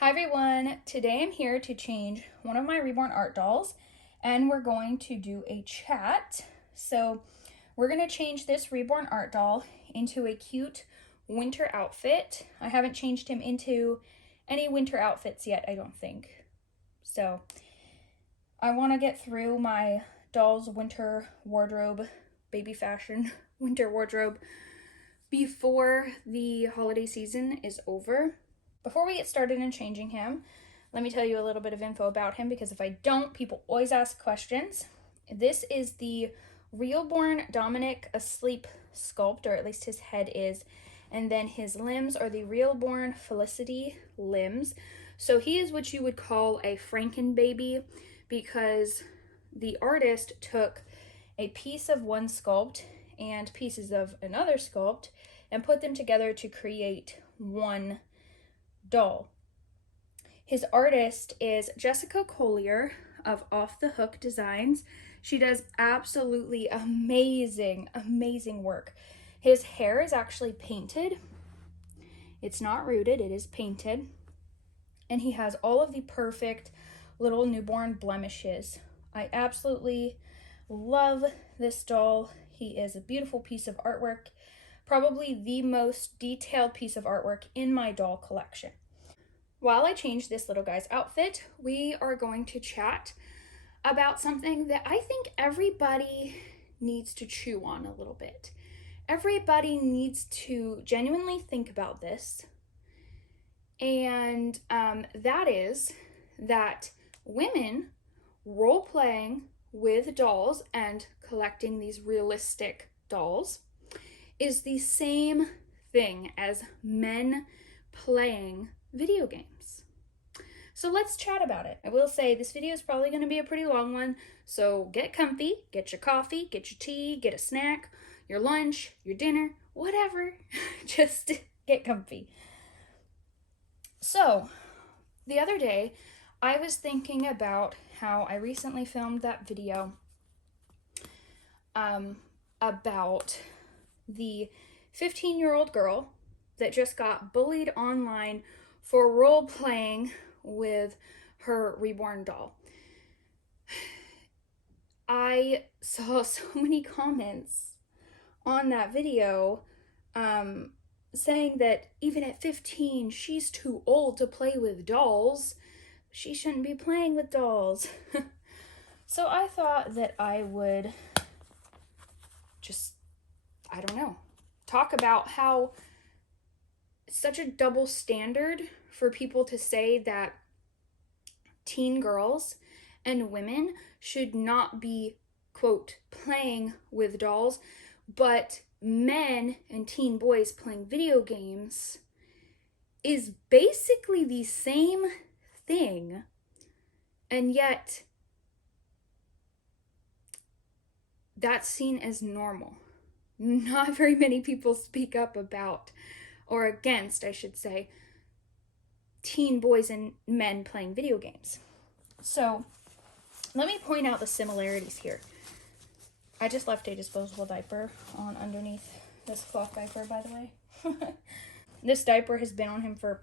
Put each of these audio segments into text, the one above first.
Hi everyone, today I'm here to change one of my Reborn art dolls and we're going to do a chat. So we're going to change this Reborn art doll into a cute winter outfit. I haven't changed him into any winter outfits yet, I don't think. So I want to get through my doll's winter wardrobe, baby fashion winter wardrobe before the holiday season is over. Before we get started in changing him, let me tell you a little bit of info about him because if I don't, people always ask questions. This is the Reborn Dominic asleep sculpt, or at least his head is, and then his limbs are the Reborn Felicity limbs. So he is what you would call a Franken baby because the artist took a piece of one sculpt and pieces of another sculpt and put them together to create one doll. His artist is Jessica Collier of Off the Hook Designs. She does absolutely amazing work. His hair is actually painted. It's not rooted, it is painted. And he has all of the perfect little newborn blemishes. I absolutely love this doll. He is a beautiful piece of artwork, probably the most detailed piece of artwork in my doll collection. While I change this little guy's outfit, we are going to chat about something that I think everybody needs to chew on a little bit. Everybody needs to genuinely think about this, and that is that women role-playing with dolls and collecting these realistic dolls is the same thing as men playing video games. So let's chat about it. I will say this video is probably going to be a pretty long one, so get comfy, get your coffee, get your tea, get a snack, your lunch, your dinner, whatever. Just get comfy. So the other day, I was thinking about how I recently filmed that video about the 15-year-old girl that just got bullied online for role-playing with her Reborn doll. I saw so many comments on that video saying that even at 15, she's too old to play with dolls. She shouldn't be playing with dolls. So I thought that I would just, I don't know, talk about how it's such a double standard for people to say that teen girls and women should not be, quote, playing with dolls, but men and teen boys playing video games is basically the same thing, and yet that's seen as normal. Not very many people speak up about, or against, I should say, teen boys and men playing video games. So let me point out the similarities here. I just left a disposable diaper on underneath this cloth diaper, by the way. This diaper has been on him for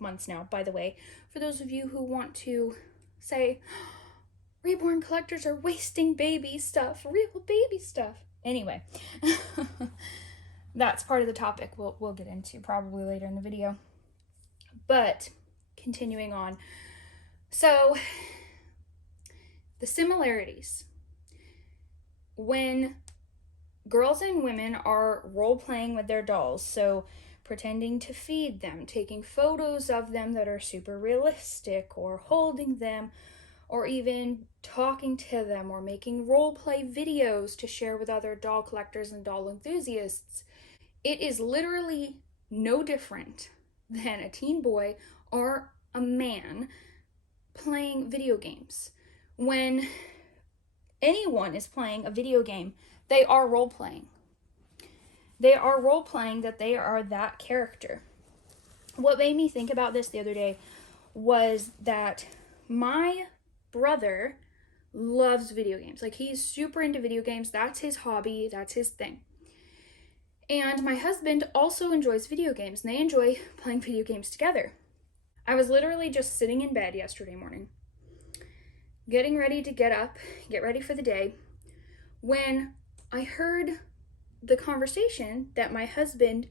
months now, by the way. For those of you who want to say, Reborn collectors are wasting baby stuff, real baby stuff. Anyway, that's part of the topic we'll get into probably later in the video. But continuing on. So the similarities. When girls and women are role-playing with their dolls, so pretending to feed them, taking photos of them that are super realistic, or holding them, or even talking to them, or making role-play videos to share with other doll collectors and doll enthusiasts, it is literally no different than a teen boy or a man playing video games. When anyone is playing a video game, they are role-playing. They are role-playing that they are that character. What made me think about this the other day was that my brother loves video games. Like, he's super into video games. That's his hobby. That's his thing. And my husband also enjoys video games, and they enjoy playing video games together. I was literally just sitting in bed yesterday morning, getting ready to get up, get ready for the day, when I heard the conversation that my husband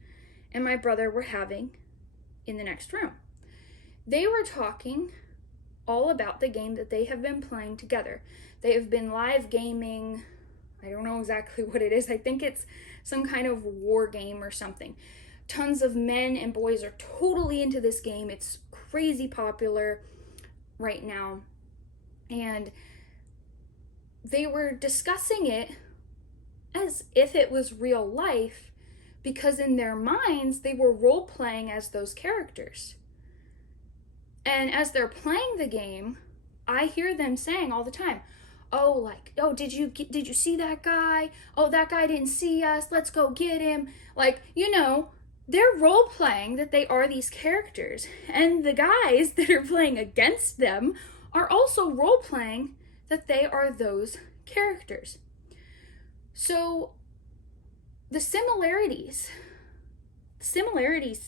and my brother were having in the next room. They were talking all about the game that they have been playing together. They have been live gaming. I don't know exactly what it is. I think it's some kind of war game or something. Tons of men and boys are totally into this game. It's crazy popular right now. And they were discussing it as if it was real life, because in their minds, they were role-playing as those characters. And as they're playing the game, I hear them saying all the time, oh, did you see that guy? Oh, that guy didn't see us. Let's go get him. They're role-playing that they are these characters. And the guys that are playing against them are also role-playing that they are those characters. So the similarities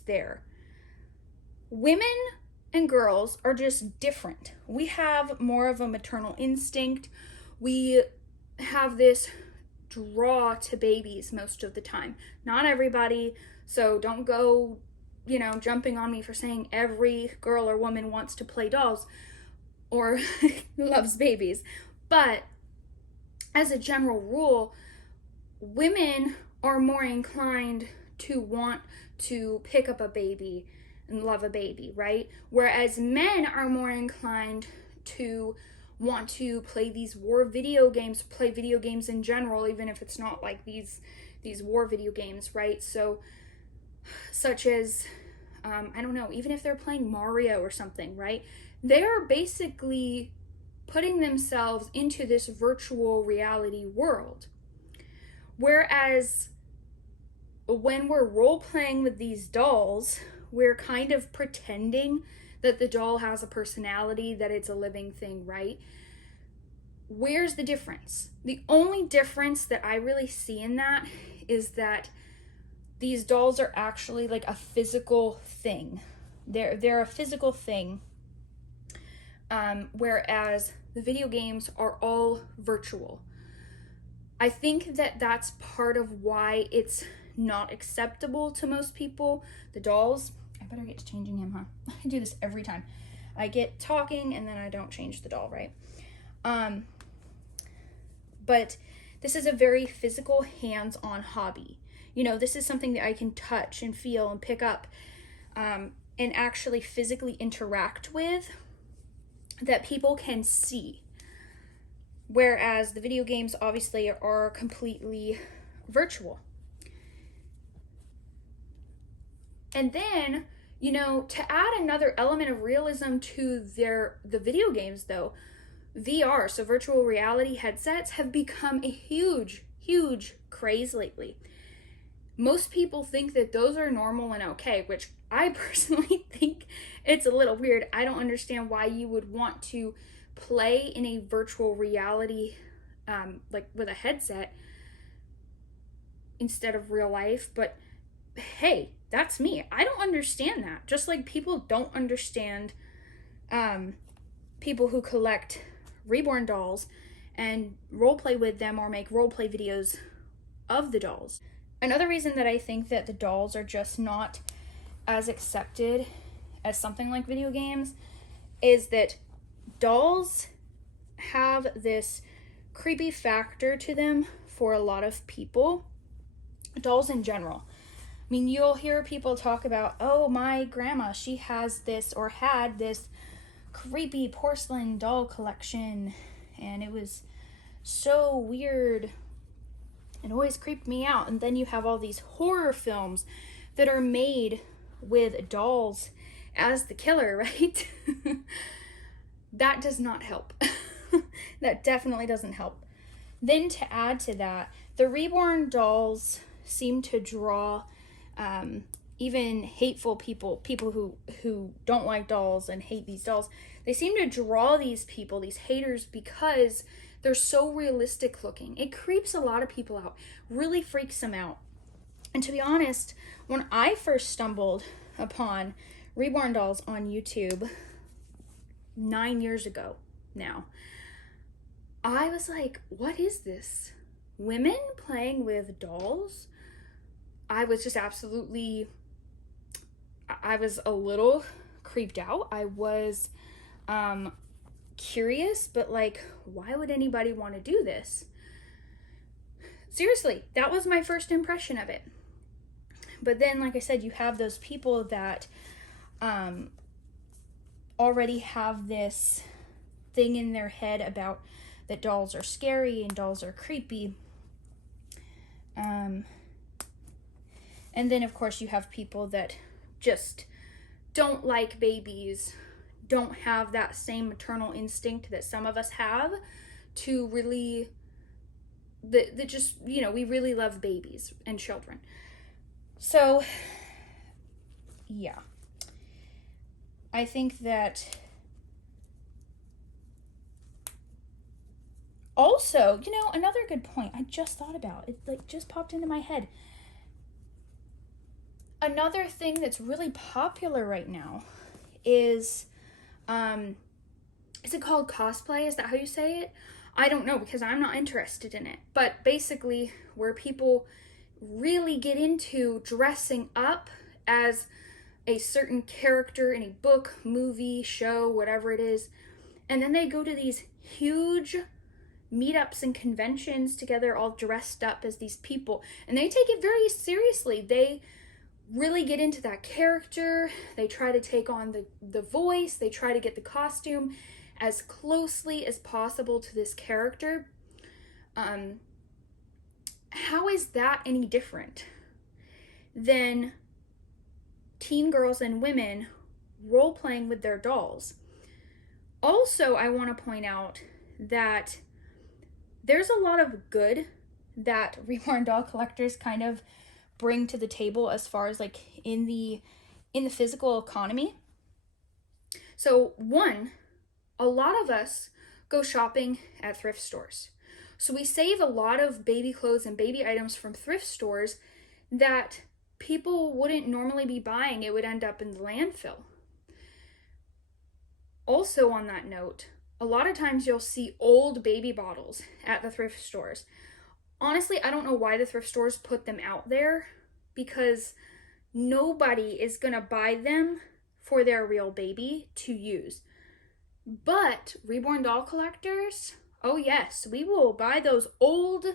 there. Women and girls are just different. We have more of a maternal instinct. We have this draw to babies most of the time. Not everybody, so don't go, jumping on me for saying every girl or woman wants to play dolls or loves babies. But as a general rule, women are more inclined to want to pick up a baby and love a baby, right? Whereas men are more inclined to want to play these war video games, play video games in general, even if it's not like these war video games, right? So, such as, I don't know, even if they're playing Mario or something, right? They are basically putting themselves into this virtual reality world. Whereas when we're role-playing with these dolls, we're kind of pretending that the doll has a personality, that it's a living thing, right? Where's the difference? The only difference that I really see in that is that these dolls are actually like a physical thing. They're a physical thing, whereas the video games are all virtual. I think that that's part of why it's not acceptable to most people. The dolls, I better get to changing him, huh? I do this every time. I get talking and then I don't change the doll, right? But this is a very physical, hands-on hobby. This is something that I can touch and feel and pick up and actually physically interact with, that people can see. Whereas the video games obviously are completely virtual. And then, to add another element of realism to the video games though, VR, so virtual reality headsets, have become a huge, huge craze lately. Most people think that those are normal and okay, which I personally think it's a little weird. I don't understand why you would want to play in a virtual reality, like with a headset instead of real life. But hey, that's me. I don't understand that. Just like people don't understand people who collect Reborn dolls and role play with them or make role play videos of the dolls. Another reason that I think that the dolls are just not as accepted as something like video games is that dolls have this creepy factor to them for a lot of people. Dolls in general. I mean, you'll hear people talk about, oh, my grandma, she has this or had this creepy porcelain doll collection, and it was so weird. It always creeped me out. And then you have all these horror films that are made with dolls as the killer, right? That does not help. That definitely doesn't help. Then to add to that, the Reborn dolls seem to draw even hateful people who don't like dolls and hate these dolls. They seem to draw these people, these haters, because they're so realistic looking. It creeps a lot of people out, really freaks them out. And to be honest, when I first stumbled upon Reborn dolls on YouTube 9 years ago now. I was like, what is this? Women playing with dolls? I was just absolutely, I was a little creeped out. I was curious, but like, why would anybody want to do this? Seriously, that was my first impression of it. But then, like I said, you have those people that already have this thing in their head about that dolls are scary and dolls are creepy. And then, of course, you have people that just don't like babies, don't have that same maternal instinct that some of us have to really, that just, you know, we really love babies and children. So, yeah. I think that also, you know, another good point I just thought about, it like just popped into my head. Another thing that's really popular right now is it called cosplay? Is that how you say it? I don't know, because I'm not interested in it. But basically, where people really get into dressing up as a certain character in a book, movie, show, whatever it is, and then they go to these huge meetups and conventions together, all dressed up as these people, and they take it very seriously. They really get into that character. They try to take on the voice. They try to get the costume as closely as possible to this character. How is that any different than teen girls and women role-playing with their dolls? Also, I want to point out that there's a lot of good that Reborn doll collectors kind of bring to the table as far as like in the physical economy. So one, a lot of us go shopping at thrift stores. So we save a lot of baby clothes and baby items from thrift stores that people wouldn't normally be buying. It would end up in the landfill. Also on that note, a lot of times you'll see old baby bottles at the thrift stores. Honestly, I don't know why the thrift stores put them out there, because nobody is gonna buy them for their real baby to use. But Reborn doll collectors, oh yes, we will buy those old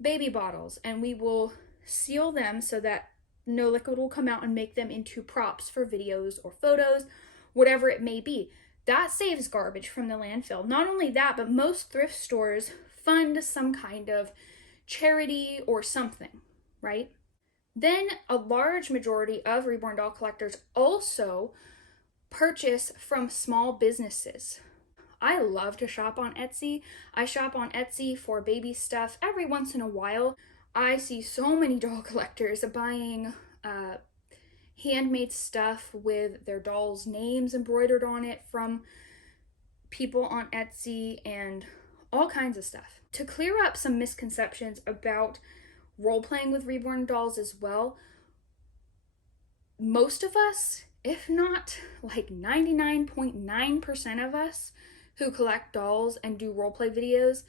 baby bottles and we will seal them so that no liquid will come out and make them into props for videos or photos, whatever it may be. That saves garbage from the landfill. Not only that, but most thrift stores fund some kind of charity or something, right? Then a large majority of Reborn doll collectors also purchase from small businesses. I love to shop on Etsy. I shop on Etsy for baby stuff every once in a while. I see so many doll collectors buying handmade stuff with their dolls' names embroidered on it from people on Etsy and all kinds of stuff. To clear up some misconceptions about role-playing with Reborn dolls as well, most of us, if not like 99.9% of us who collect dolls and do roleplay videos,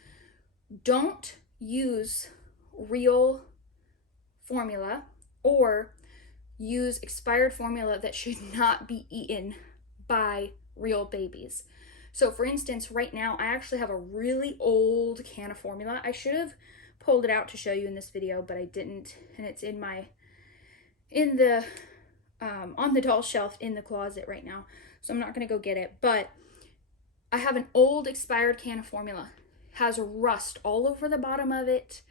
don't use real formula or use expired formula that should not be eaten by real babies. So for instance, right now, I actually have a really old can of formula. I should have pulled it out to show you in this video, but I didn't, and it's on the doll shelf in the closet right now, so I'm not gonna go get it. But I have an old expired can of formula. It has rust all over the bottom of it.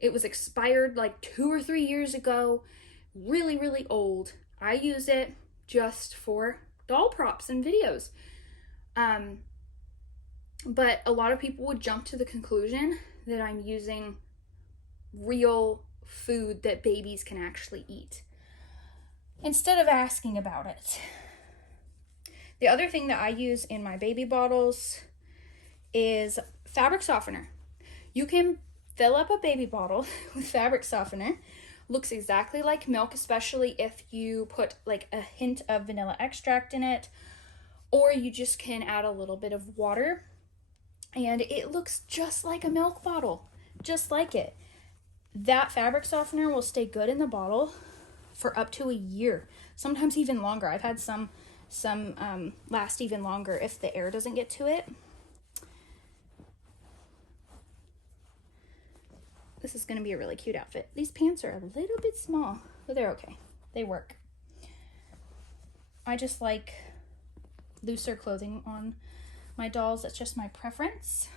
It was expired like 2 or 3 years ago. Really, really old. I use it just for doll props and videos. But a lot of people would jump to the conclusion that I'm using real food that babies can actually eat, instead of asking about it. The other thing that I use in my baby bottles is fabric softener. You can fill up a baby bottle with fabric softener, Looks exactly like milk, especially if you put like a hint of vanilla extract in it, or you just can add a little bit of water, and it looks just like a milk bottle, just like it. That fabric softener will stay good in the bottle for up to a year, sometimes even longer. I've had some last even longer if the air doesn't get to it. This is going to be a really cute outfit. These pants are a little bit small, but they're okay. They work. I just like looser clothing on my dolls. That's just my preference.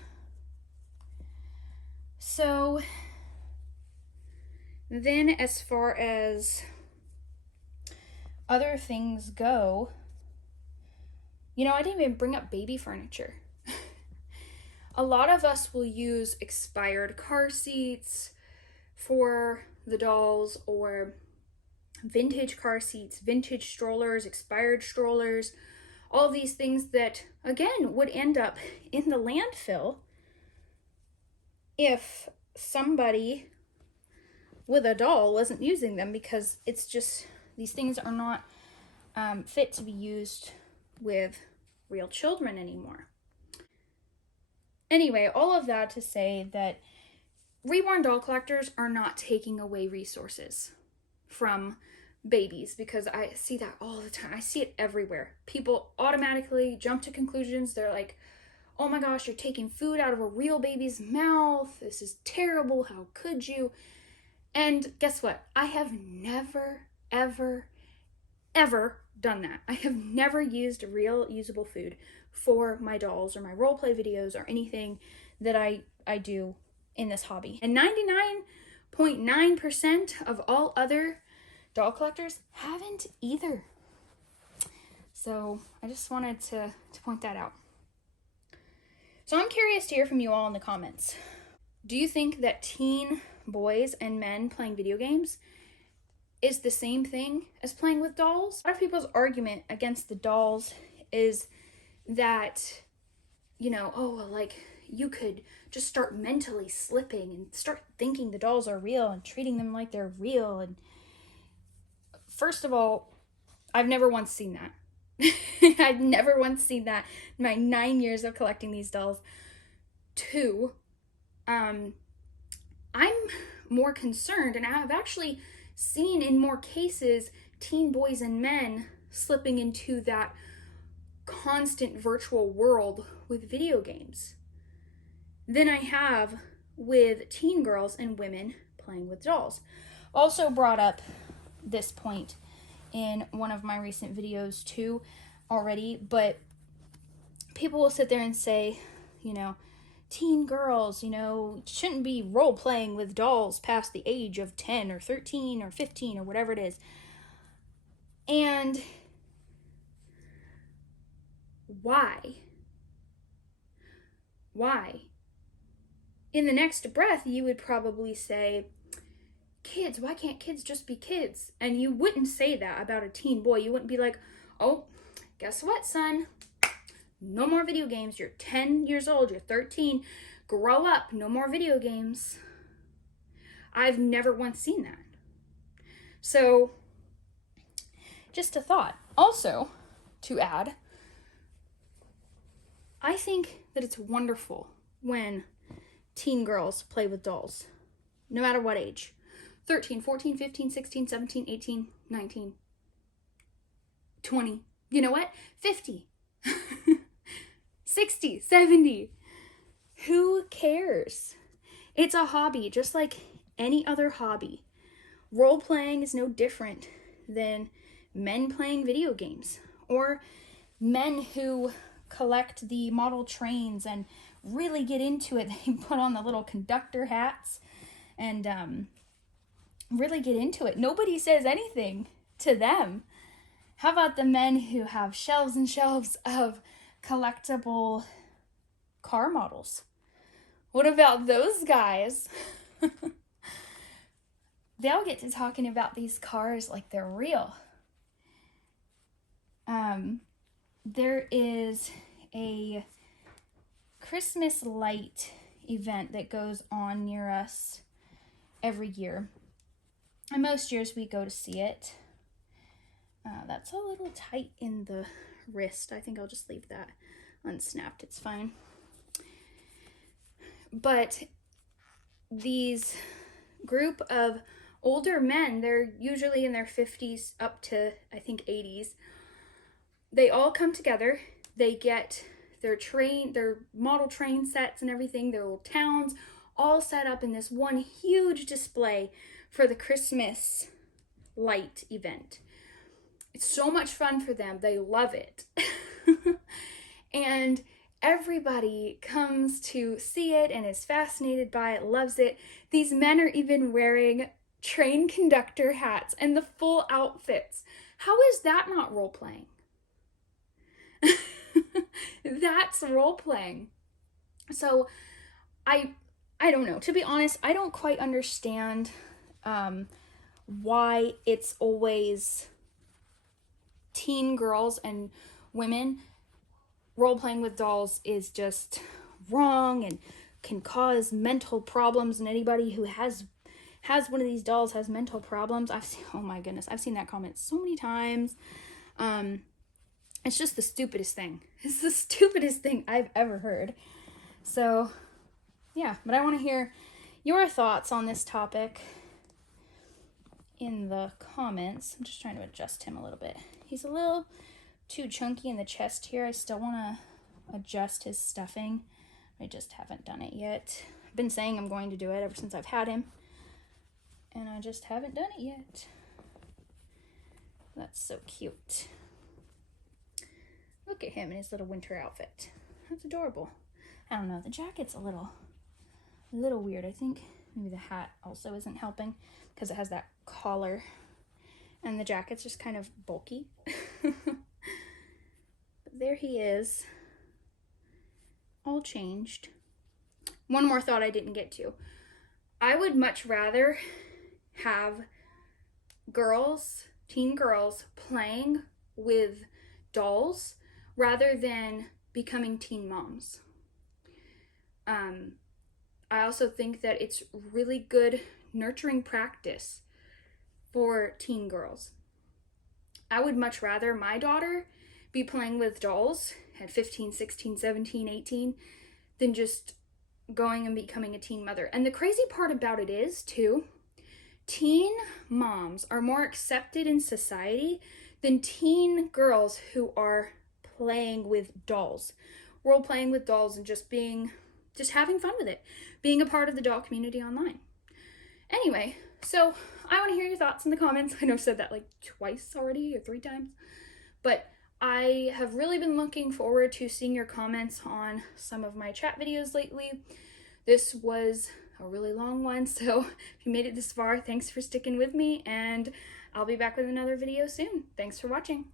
So then as far as other things go, you know, I didn't even bring up baby furniture. A lot of us will use expired car seats for the dolls, or vintage car seats, vintage strollers, expired strollers, all these things that, again, would end up in the landfill if somebody with a doll wasn't using them, because it's just, these things are not fit to be used with real children anymore. Anyway, all of that to say that Reborn doll collectors are not taking away resources from babies, because I see that all the time. I see it everywhere. People automatically jump to conclusions. They're like, oh my gosh, you're taking food out of a real baby's mouth. This is terrible. How could you? And guess what? I have never, ever, ever done that. I have never used real usable food for my dolls or my role play videos or anything that I do in this hobby. And 99.9% of all other doll collectors haven't either. So I just wanted to point that out. So I'm curious to hear from you all in the comments. Do you think that teen boys and men playing video games is the same thing as playing with dolls? A lot of people's argument against the dolls is that, you know, oh, well, like, you could just start mentally slipping and start thinking the dolls are real and treating them like they're real. And first of all, I've never once seen that. I've never once seen that in my 9 years of collecting these dolls. 2, I'm more concerned, and I've actually seen in more cases teen boys and men slipping into that constant virtual world with video games than I have with teen girls and women playing with dolls. Also brought up this point in one of my recent videos too already, but people will sit there and say, you know, teen girls, you know, shouldn't be role playing with dolls past the age of 10 or 13 or 15 or whatever it is. And why? Why? In the next breath, you would probably say, kids, why can't kids just be kids? And you wouldn't say that about a teen boy. You wouldn't be like, oh, guess what, son? No more video games. You're 10 years old. You're 13. Grow up. No more video games. I've never once seen that. So, just a thought. Also, to add, I think that it's wonderful when teen girls play with dolls, no matter what age. 13, 14, 15, 16, 17, 18, 19, 20. You know what? 50. 60, 70. Who cares? It's a hobby, just like any other hobby. Role playing is no different than men playing video games, or men who collect the model trains and really get into it. They put on the little conductor hats and really get into it. Nobody says anything to them. How about the men who have shelves and shelves of collectible car models? What about those guys? They'll get to talking about these cars like they're real. There is a Christmas light event that goes on near us every year. And most years we go to see it. That's a little tight in the wrist. I think I'll just leave that unsnapped. It's fine. But these group of older men, they're usually in their 50s up to, I think, 80s. They all come together. They get their model train sets and everything, their little towns, all set up in this one huge display for the Christmas light event. It's so much fun for them. They love it. And everybody comes to see it and is fascinated by it, loves it. These men are even wearing train conductor hats and the full outfits. How is that not role playing? That's role playing. So I don't know. To be honest, I don't quite understand why it's always teen girls and women. Role playing with dolls is just wrong and can cause mental problems, and anybody who has one of these dolls has mental problems. Oh my goodness, I've seen that comment so many times. It's just the stupidest thing. It's the stupidest thing I've ever heard. So yeah, but I want to hear your thoughts on this topic in the comments. I'm just trying to adjust him a little bit. He's a little too chunky in the chest here. I still want to adjust his stuffing. I just haven't done it yet. I've been saying I'm going to do it ever since I've had him, and I just haven't done it yet. That's so cute. Look at him in his little winter outfit. That's adorable. I don't know, the jacket's a little weird. I think maybe the hat also isn't helping because it has that collar, and the jacket's just kind of bulky. But there he is, all changed. One more thought I didn't get to. I would much rather have teen girls playing with dolls rather than becoming teen moms. I also think that it's really good nurturing practice for teen girls. I would much rather my daughter be playing with dolls at 15, 16, 17, 18 than just going and becoming a teen mother. And the crazy part about it is, too, teen moms are more accepted in society than teen girls who are playing with dolls. Role playing with dolls and just having fun with it. Being a part of the doll community online. Anyway, so I want to hear your thoughts in the comments. I know I've said that like twice already or 3 times. But I have really been looking forward to seeing your comments on some of my chat videos lately. This was a really long one, so if you made it this far, thanks for sticking with me, and I'll be back with another video soon. Thanks for watching.